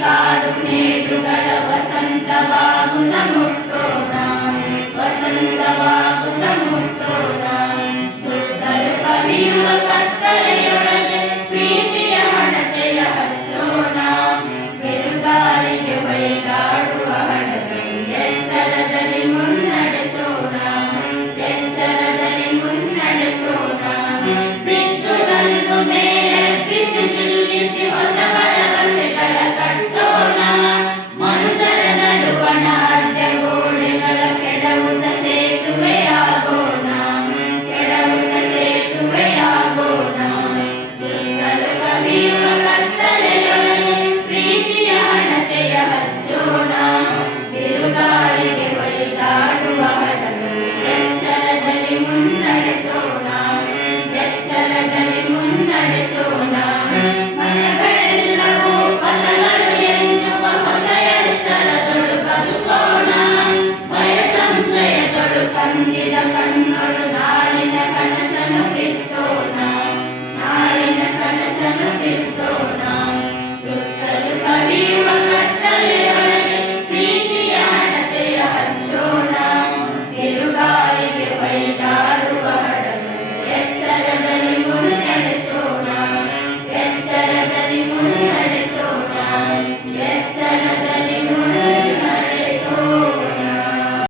காடும் நேடுகள வசந்த பாபு வசந்த Babu Thank you.